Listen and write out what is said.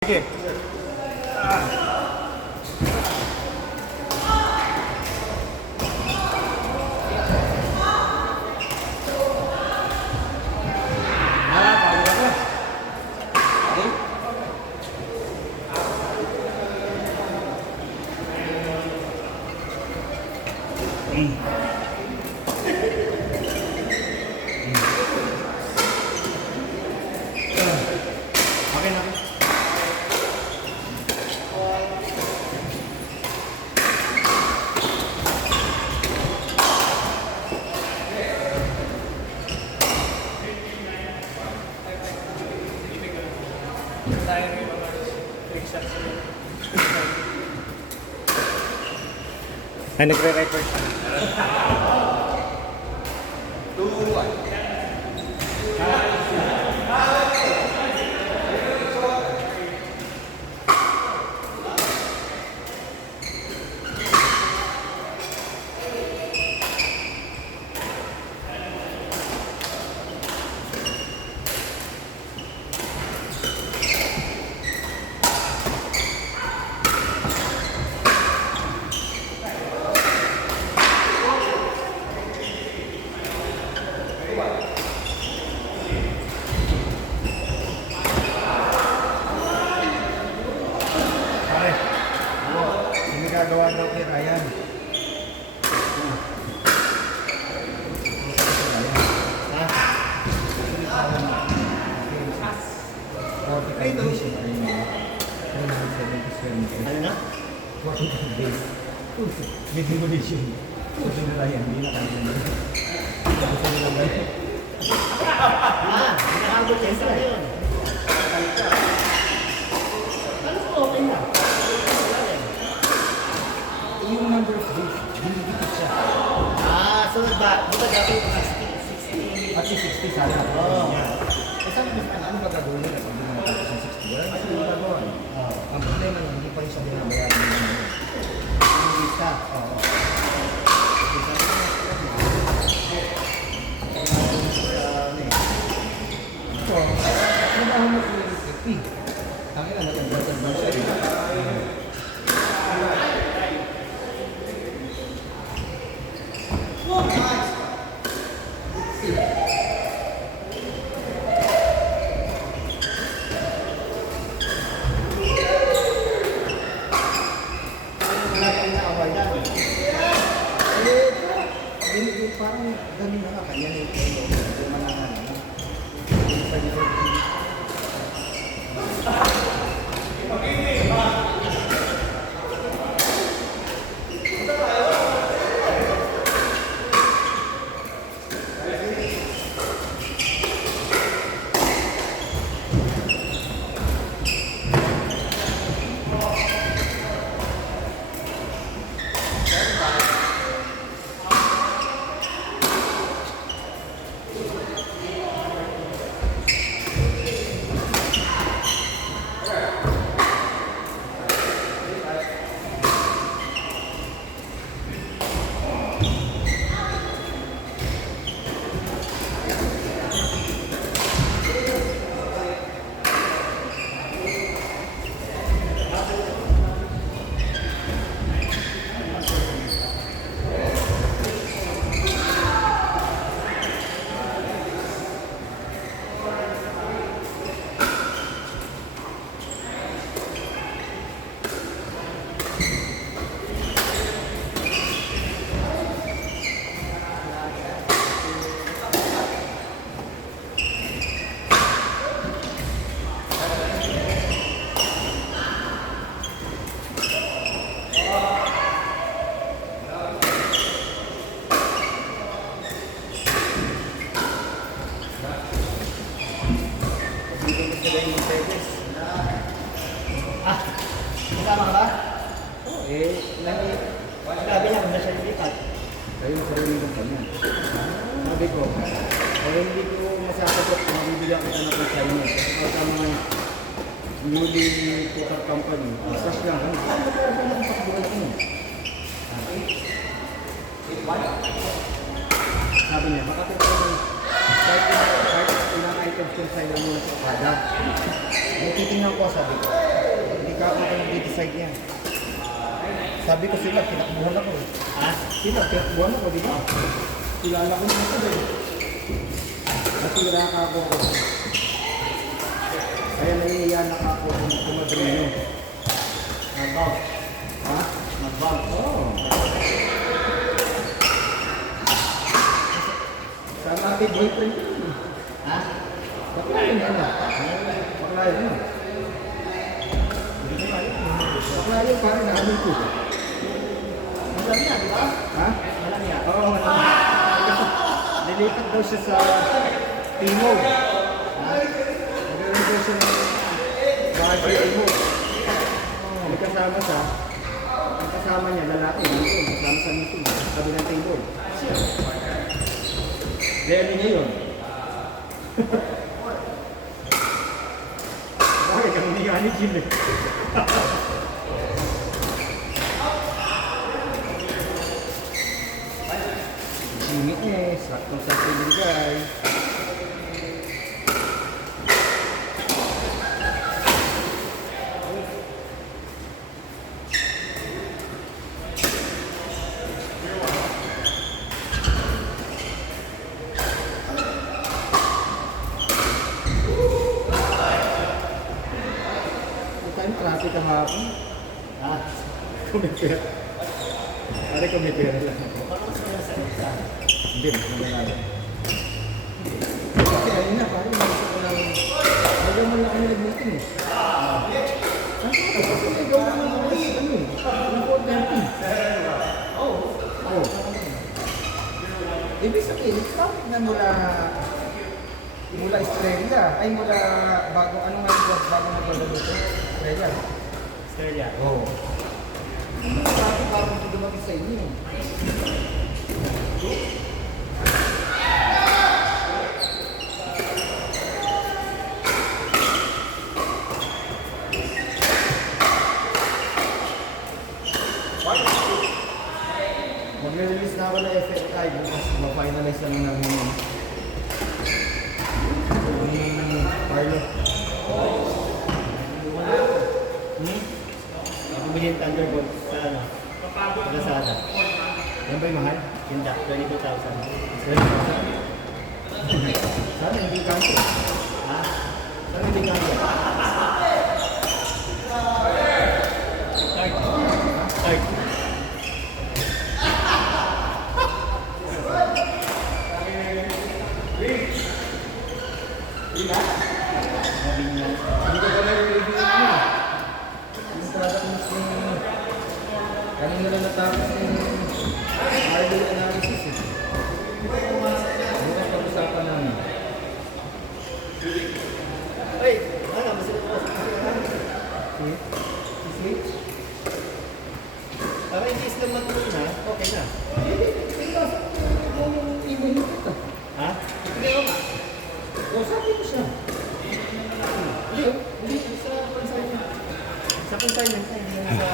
Sige. Okay na. Ay, nagre-record. 2-1. Gagawa daw kay Ryan. Ha? 45 days. Ano na? 45 days. May demolition. Gusto nila yan. Hindi na kami naman. Gusto nila ba yan? Nakabot yan sa yun. Ano sa okay na? Yung number of days, dinidikit siya. So diba dati 60? At least 60 sana. Oo. Eh saan ano ba gagawin nila? Pag dumatapos ng 60? Wala naman yung gagawin. Ang problema na hindi pa rin siya binabayaran ng mga Ang lista. Oo. So, kung ako mag-50, tangin na nag-advance siya rin. Parang ganun na nga kanya na yung manangan. Kasama ka ba? Sabi niya kung nasa lilipat. Kayo sa rin ng kanya. Sabi ko, hindi ko masasagot kung mabibigyan kita na kung sa'yo. Kasi kung sa mga newly put up company, isas lang. Ano ba ang pakbuhan ko? Sabi niya, baka kahit ilang items kung sa'yo muna sa kada. May titingnan ko, sabi ko. Magkakaroon ka ng design niya. Sabi ko sila, tinakbuhan ako eh. Ha? Sila, tinakbuhan ako, di ba? Kilala ko naman sila eh. Natira ka ako. Kaya naiiyan na ako kung kumadrino. Nagbaw. Ha? Nagbaw. Oo. Sana ating boyfriend yun. Ha? Bakla yun ano? Bakla yun ano? Bakla yun parang namin ko. Alam niya, di ba? Ha? Alam niya. Oo, nilipat daw siya sa Timog. Nagkaroon daw siya ng bahay sa Timog. May kasama siya. Ang kasama niya, lalaki, nandun, kasama sa meeting, sabi ng table. Demi niya yun. Bakit? Kami ni Ani Jim eh. Singit eh, sakto-sakto din guys. Time traffic kahapon. Ha? Kumipira. Pare kumipira lang. Parang sila sa isa. Hindi, nangyayari. Kasi ayun na, parang naisip ko lang, magawa mo lang kami nag-meeting eh. Kasi nagawa mo lang kami ano eh, ng 4:30. Oo. Ibig sabihin, traffic na mula Estrella, ay mula bago, ano nga yung bago magbabaluto? Estrella. Australia. Oo. Hindi traffic bago ito dumagin sa inyo. Magre-release na ako ng FXI bukas ma-finalize lang ng pilot. Bumili yung Thunderbolt sa ano? Sa Lazada. Yan ba yung mahal? Tinda, 22,000. Sana hindi kanto. Ha? Sana hindi kanto. Start. Start. Sabi niya. Hindi ko pa nare-review niya. Yung product mismo kanina lang natapos yung hardware analysis eh. Hindi na pag-usapan namin. Uy! Ano? Masunod mo. See? See? Para hindi sila matulog na, okay na. Yung email mo kita. Ha? Hindi ko nga. O, sabi ko siya. Hindi, hindi. Sa consignment. Sa consignment, hindi naman sa